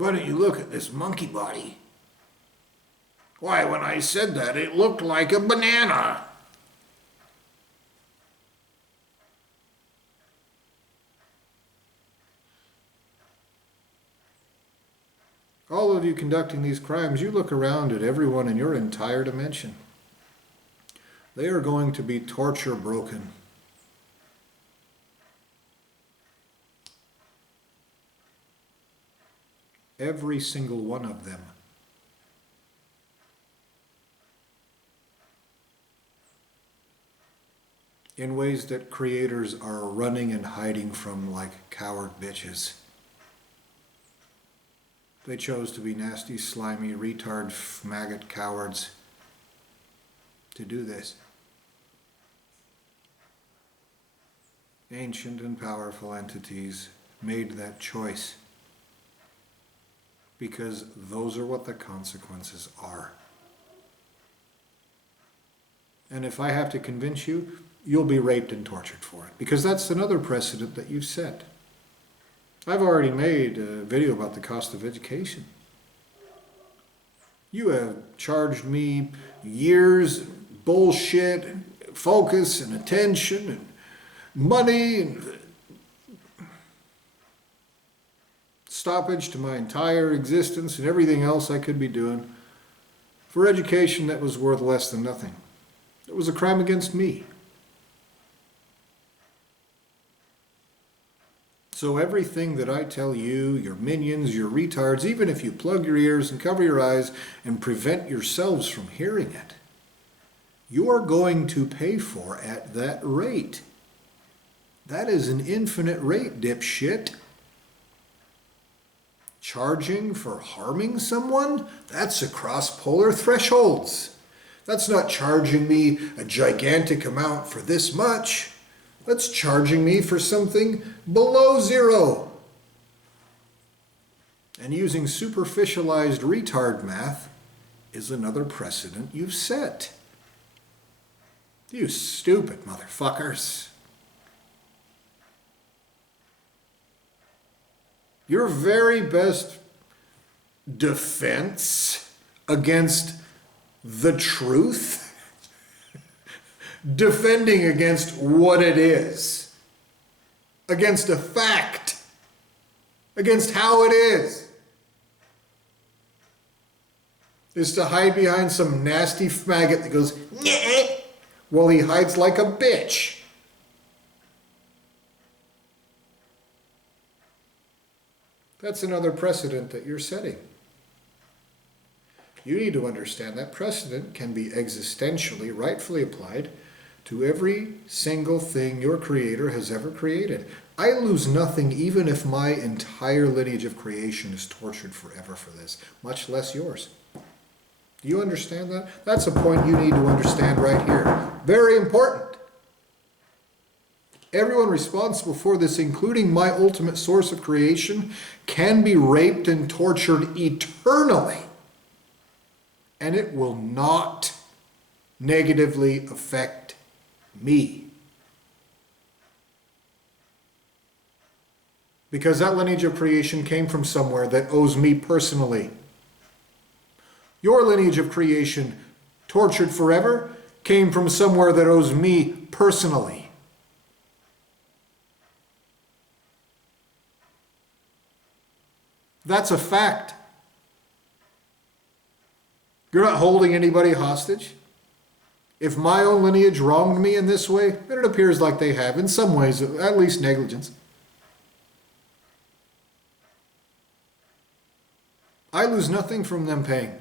Why don't you look at this monkey body? Why, when I said that, it looked like a banana. All of you conducting these crimes, you look around at everyone in your entire dimension. They are going to be torture broken. Every single one of them. In ways that creators are running and hiding from like coward bitches. They chose to be nasty, slimy, retard, maggot cowards to do this. Ancient and powerful entities made that choice because those are what the consequences are. And if I have to convince you, you'll be raped and tortured for it, because that's another precedent that you've set. I've already made a video about the cost of education. You have charged me years, bullshit, focus and attention and money and stoppage to my entire existence and everything else I could be doing for education that was worth less than nothing. It was a crime against me. So everything that I tell you, your minions, your retards, even if you plug your ears and cover your eyes and prevent yourselves from hearing it, you are going to pay for at that rate. That is an infinite rate, dipshit. Charging for harming someone? That's across polar thresholds. That's not charging me a gigantic amount for this much. That's charging me for something below zero. And using superficialized retard math is another precedent you've set. You stupid motherfuckers. Your very best defense against the truth, defending against what it is, against a fact, against how it is to hide behind some nasty faggot that goes, "Nyeh," while he hides like a bitch. That's another precedent that you're setting. You need to understand that precedent can be existentially, rightfully applied to every single thing your creator has ever created. I lose nothing even if my entire lineage of creation is tortured forever for this, much less yours. Do you understand that? That's a point you need to understand right here. Very important. Everyone responsible for this, including my ultimate source of creation, can be raped and tortured eternally. And it will not negatively affect me. Because that lineage of creation came from somewhere that owes me personally. Your lineage of creation, tortured forever, came from somewhere that owes me personally. That's a fact. You're not holding anybody hostage. If my own lineage wronged me in this way, then it appears like they have, in some ways, at least negligence. I lose nothing from them paying.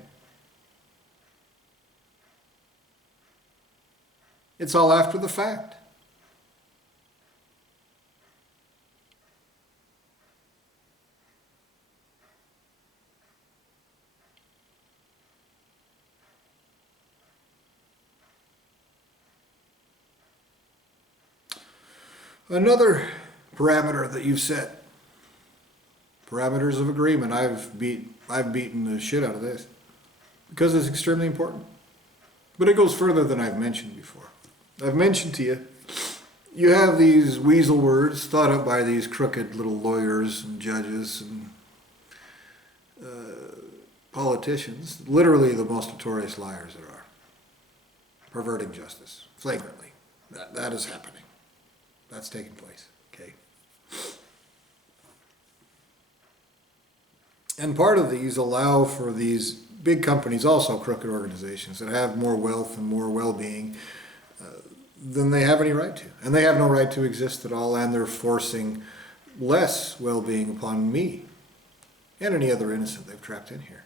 It's all after the fact. Another parameter that you've set, parameters of agreement. I've beaten the shit out of this because it's extremely important. But it goes further than I've mentioned before. I've mentioned to you, you have these weasel words thought up by these crooked little lawyers and judges and politicians, literally the most notorious liars there are, perverting justice flagrantly. That is happening. That's taking place. Okay. And part of these allow for these big companies, also crooked organizations, that have more wealth and more well-being than they have any right to. And they have no right to exist at all, and they're forcing less well-being upon me and any other innocent they've trapped in here.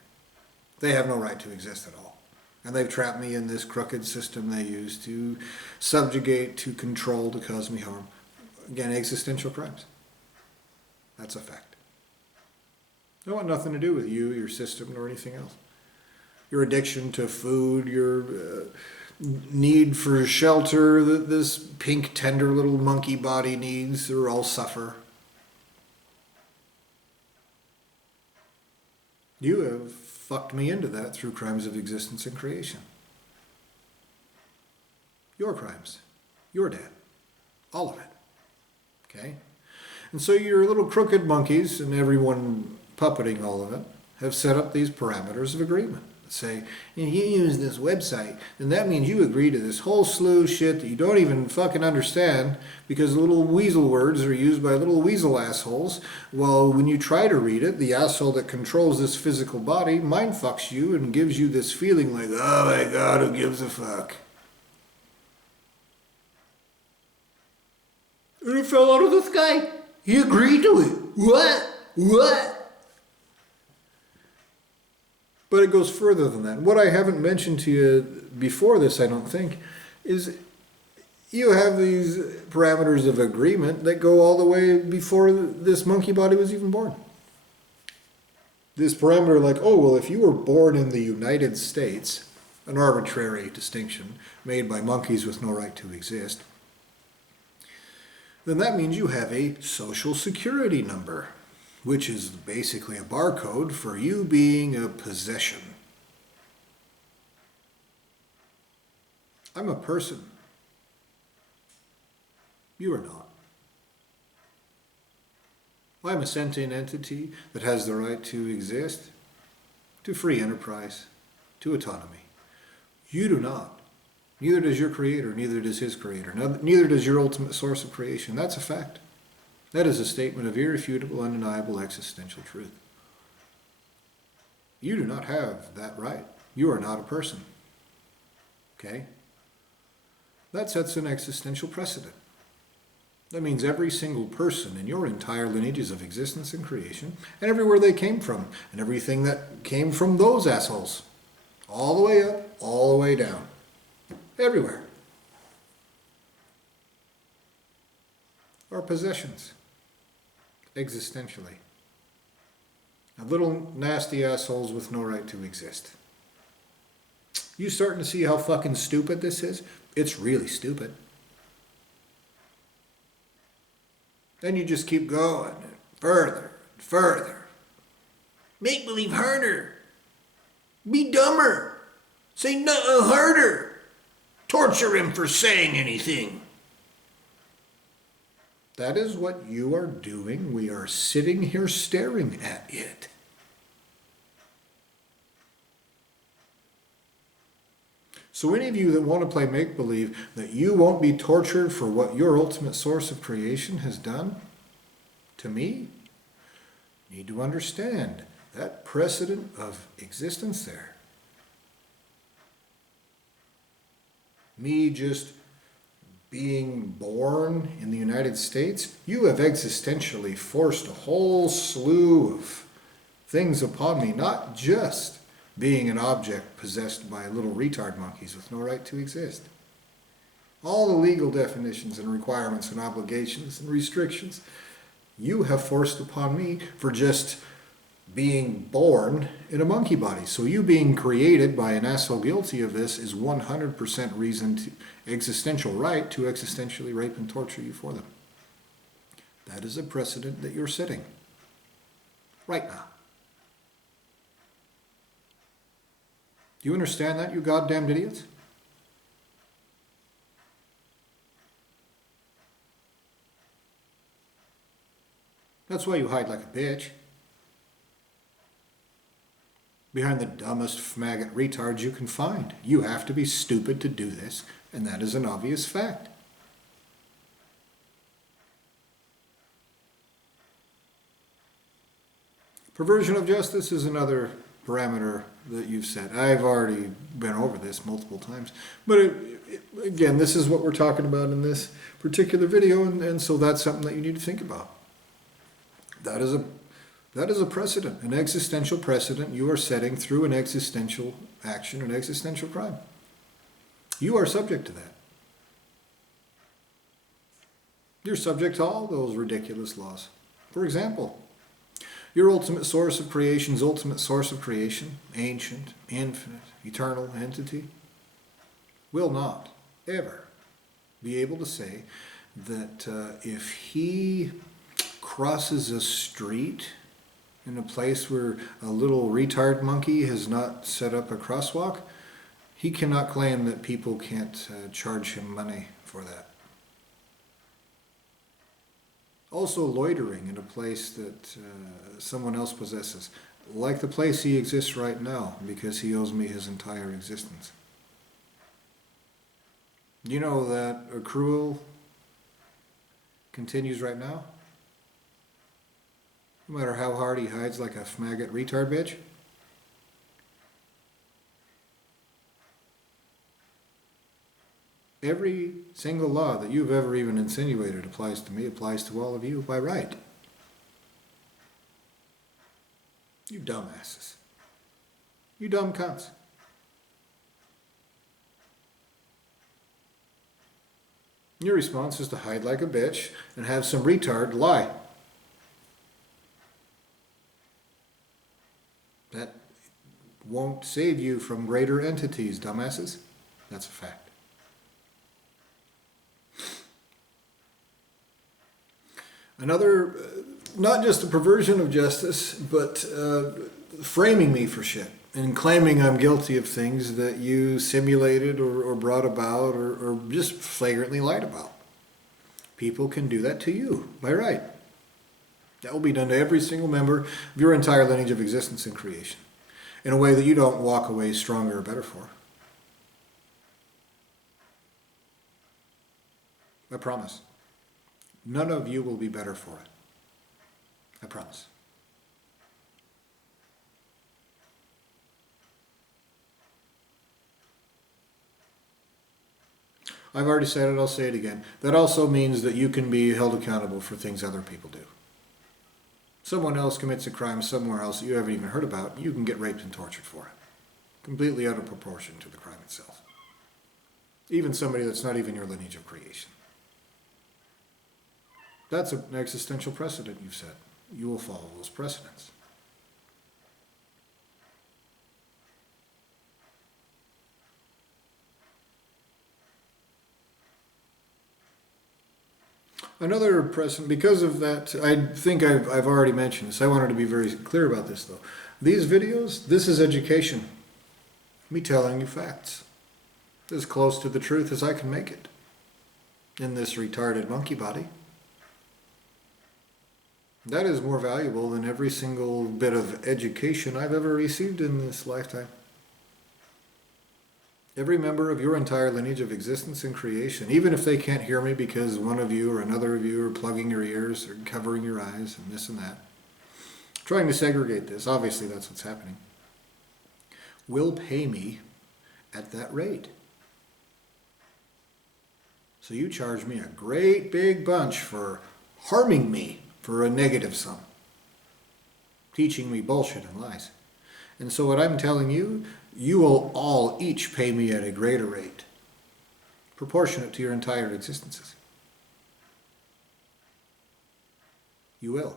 They have no right to exist at all. And they've trapped me in this crooked system they use to subjugate, to control, to cause me harm. Again, existential crimes. That's a fact. They want nothing to do with you, your system, nor anything else. Your addiction to food, your need for shelter that this pink, tender little monkey body needs, or all suffer. You have fucked me into that through crimes of existence and creation. Your crimes. Your dad. All of it. Okay? And so your little crooked monkeys, and everyone puppeting all of it, have set up these parameters of agreement. Say, if you use this website, then that means you agree to this whole slew of shit that you don't even fucking understand, because the little weasel words are used by little weasel assholes. Well, when you try to read it, the asshole that controls this physical body mind fucks you and gives you this feeling like, oh my God, who gives a fuck? And it fell out of the sky. He agreed to it. What? But it goes further than that. What I haven't mentioned to you before this, I don't think, is you have these parameters of agreement that go all the way before this monkey body was even born. This parameter like, oh, well, if you were born in the United States, an arbitrary distinction made by monkeys with no right to exist, then that means you have a social security number, which is basically a barcode for you being a possession. I'm a person. You are not. I'm a sentient entity that has the right to exist, to free enterprise, to autonomy. You do not. Neither does your creator, neither does his creator, neither does your ultimate source of creation. That's a fact. That is a statement of irrefutable, undeniable existential truth. You do not have that right. You are not a person. Okay? That sets an existential precedent. That means every single person in your entire lineages of existence and creation, and everywhere they came from, and everything that came from those assholes, all the way up, all the way down, everywhere, are possessions. Existentially. Now, little nasty assholes with no right to exist. You starting to see how fucking stupid this is? It's really stupid. Then you just keep going further and further. Make believe harder. Be dumber. Say nothing harder. Torture him for saying anything. That is what you are doing. We are sitting here staring at it. So any of you that want to play make-believe that you won't be tortured for what your ultimate source of creation has done to me, need to understand that precedent of existence there. Me just being born in the United States, you have existentially forced a whole slew of things upon me, not just being an object possessed by little retard monkeys with no right to exist. All the legal definitions and requirements and obligations and restrictions you have forced upon me for just being born in a monkey body. So you being created by an asshole guilty of this is 100% reason to existential right to existentially rape and torture you for them. That is a precedent that you're setting right now. Do you understand that, you goddamned idiots? That's why you hide like a bitch. behind the dumbest maggot retards you can find. You have to be stupid to do this, and that is an obvious fact. Perversion of justice is another parameter that you've set. I've already been over this multiple times, but again, this is what we're talking about in this particular video, and so that's something that you need to think about. That is a precedent, an existential precedent you are setting through an existential action, an existential crime. You are subject to that. You're subject to all those ridiculous laws. For example, your ultimate source of creation's ultimate source of creation, ancient, infinite, eternal entity, will not ever be able to say that if he crosses a street in a place where a little retard monkey has not set up a crosswalk, he cannot claim that people can't charge him money for that. Also, loitering in a place that someone else possesses, like the place he exists right now, because he owes me his entire existence. You know that accrual continues right now? No matter how hard he hides like a maggot retard bitch. Every single law that you've ever even insinuated applies to me, applies to all of you by right. You dumbasses. You dumb cunts. Your response is to hide like a bitch and have some retard lie. That won't save you from greater entities, dumbasses. That's a fact. Another, not just a perversion of justice, but framing me for shit and claiming I'm guilty of things that you simulated or brought about or just flagrantly lied about. People can do that to you by right. That will be done to every single member of your entire lineage of existence and creation in a way that you don't walk away stronger or better for. I promise. None of you will be better for it. I promise. I've already said it, I'll say it again. That also means that you can be held accountable for things other people do. Someone else commits a crime somewhere else that you haven't even heard about, you can get raped and tortured for it. Completely out of proportion to the crime itself. Even somebody that's not even your lineage of creation. That's an existential precedent you've set. You will follow those precedents. Another precedent, because of that, I think I've already mentioned this. I wanted to be very clear about this though. These videos, this is education. Me telling you facts. As close to the truth as I can make it. In this retarded monkey body. That is more valuable than every single bit of education I've ever received in this lifetime. Every member of your entire lineage of existence and creation, even if they can't hear me because one of you or another of you are plugging your ears or covering your eyes and this and that, trying to segregate this, obviously that's what's happening, will pay me at that rate. So you charge me a great big bunch for harming me for a negative sum, teaching me bullshit and lies. And so what I'm telling you, you will all each pay me at a greater rate, proportionate to your entire existences. You will.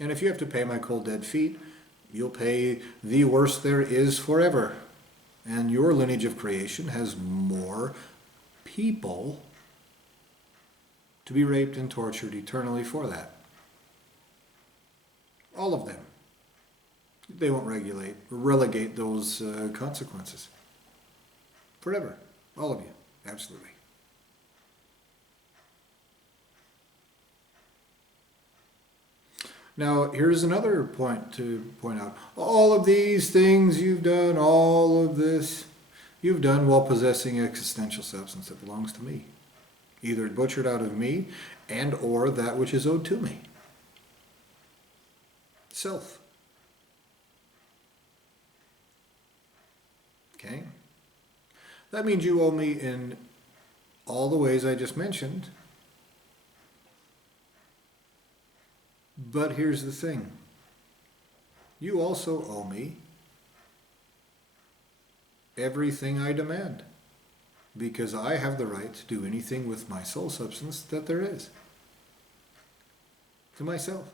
And if you have to pay my cold dead feet, you'll pay the worst there is forever. And your lineage of creation has more people to be raped and tortured eternally for that. All of them. They won't relegate those consequences. Forever. All of you. Absolutely. Now, here's another point to point out. All of these things you've done, all of this, you've done while possessing existential substance that belongs to me. Either butchered out of me and or that which is owed to me. Self. Okay? That means you owe me in all the ways I just mentioned. But here's the thing. You also owe me everything I demand. Because I have the right to do anything with my soul substance that there is. To myself.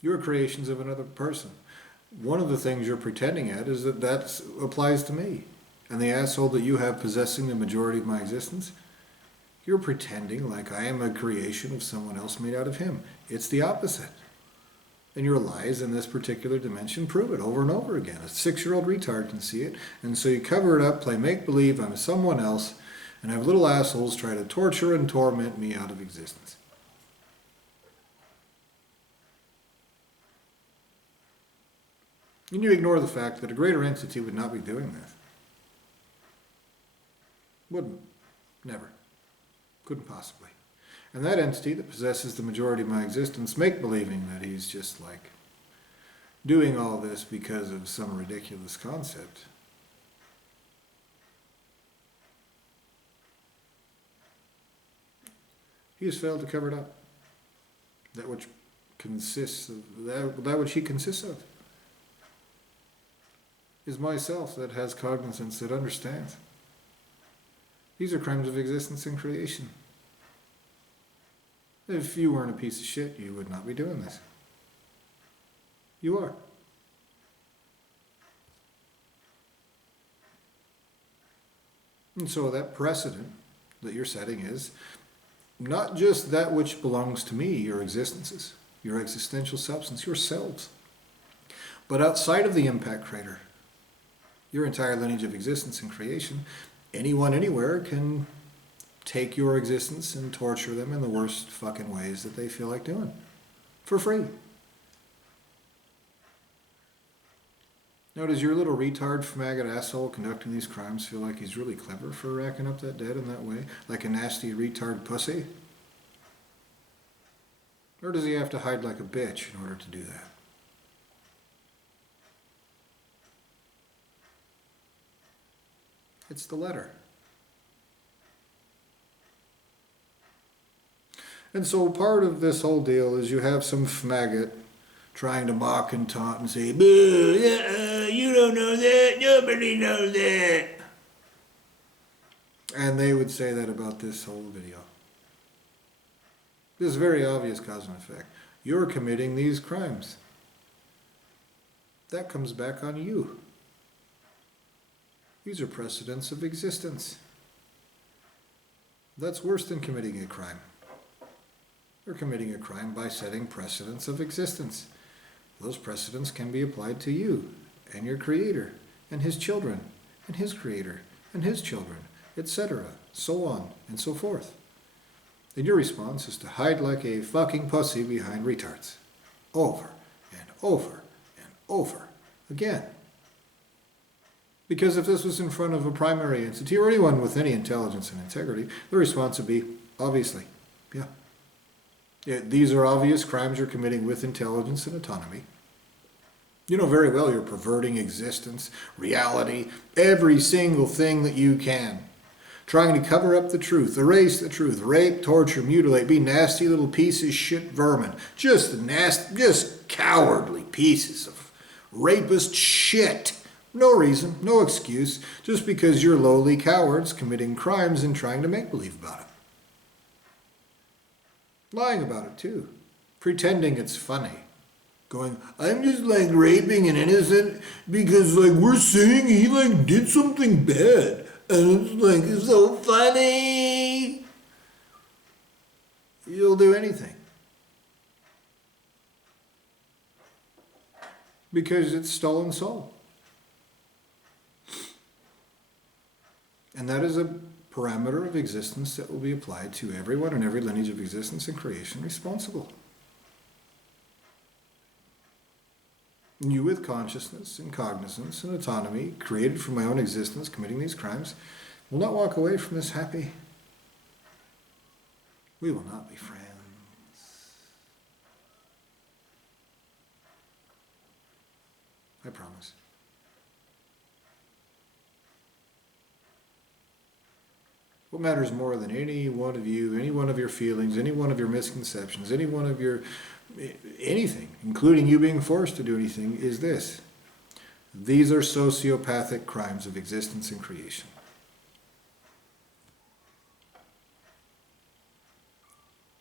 You're creations of another person. One of the things you're pretending at is that applies to me. And the asshole that you have possessing the majority of my existence, you're pretending like I am a creation of someone else made out of him. It's the opposite. And your lies in this particular dimension prove it over and over again. A 6-year-old retard can see it. And so you cover it up, play make-believe I'm someone else, and have little assholes try to torture and torment me out of existence. And you ignore the fact that a greater entity would not be doing this. Wouldn't. Never. Couldn't possibly. And that entity that possesses the majority of my existence, make-believing that he's just like doing all this because of some ridiculous concept. He has failed to cover it up. That which consists of that which he consists of is myself that has cognizance, that understands. These are crimes of existence and creation. If you weren't a piece of shit, you would not be doing this. You are. And so that precedent that you're setting is not just that which belongs to me, your existences, your existential substance, yourselves, but outside of the impact crater, your entire lineage of existence and creation, anyone anywhere can take your existence and torture them in the worst fucking ways that they feel like doing. For free. Now, does your little retard, maggot asshole conducting these crimes feel like he's really clever for racking up that debt in that way? Like a nasty retard pussy? Or does he have to hide like a bitch in order to do that? It's the letter. And so part of this whole deal is you have some maggot trying to mock and taunt and say, boo, you don't know that, nobody knows that. And they would say that about this whole video. This is very obvious cause and effect. You're committing these crimes. That comes back on you. These are precedents of existence. That's worse than committing a crime. You're committing a crime by setting precedents of existence. Those precedents can be applied to you and your creator and his children and his creator and his children, etc., so on and so forth. And your response is to hide like a fucking pussy behind retards. Over and over and over again. Because if this was in front of a primary entity or anyone with any intelligence and integrity, the response would be, obviously, yeah. These are obvious crimes you're committing with intelligence and autonomy. You know very well you're perverting existence, reality, every single thing that you can. Trying to cover up the truth, erase the truth, rape, torture, mutilate, be nasty little pieces of shit vermin. Just cowardly pieces of rapist shit. No reason, no excuse, just because you're lowly cowards committing crimes and trying to make believe about it. Lying about it too. Pretending it's funny. Going, I'm just like raping an innocent because like we're saying he like did something bad. And it's like, it's so funny. You'll do anything. Because it's stolen soul. And that is a parameter of existence that will be applied to everyone and every lineage of existence and creation responsible. You with consciousness and cognizance and autonomy, created from my own existence, committing these crimes, will not walk away from this happy. We will not be friends. I promise. What matters more than any one of you, any one of your feelings, any one of your misconceptions, any one of your anything, including you being forced to do anything, is this. These are sociopathic crimes of existence and creation.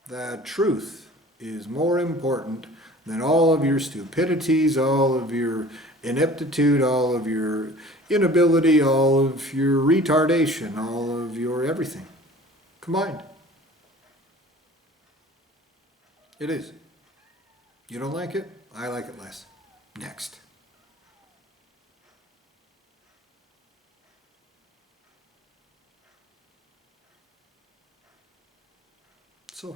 The truth is more important than all of your stupidities, all of your ineptitude, all of your inability, all of your retardation, all of your everything combined. It is. You don't like it? I like it less. Next. So,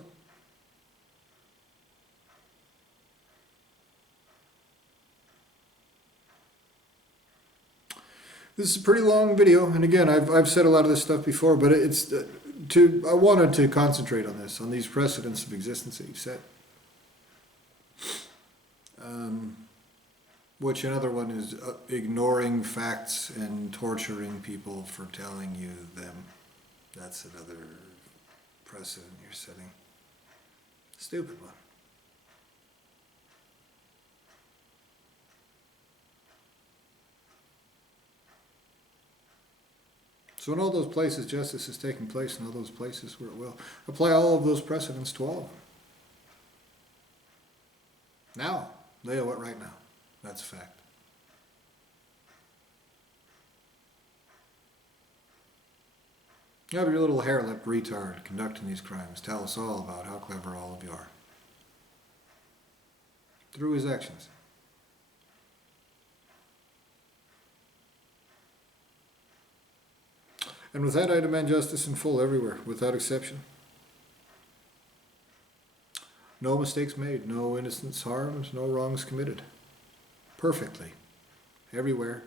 this is a pretty long video, and again, I've said a lot of this stuff before, but it's I wanted to concentrate on this, on these precedents of existence that you've set. Which another one is ignoring facts and torturing people for telling you them. That's another precedent you're setting. Stupid one. So in all those places justice is taking place, in all those places where it will, apply all of those precedents to all of them. Now, lay out right now. That's a fact. You have your little hair-lip retard conducting these crimes. Tell us all about how clever all of you are. Through his actions. And with that, I demand justice in full everywhere, without exception. No mistakes made, no innocents harmed, no wrongs committed. Perfectly. Everywhere,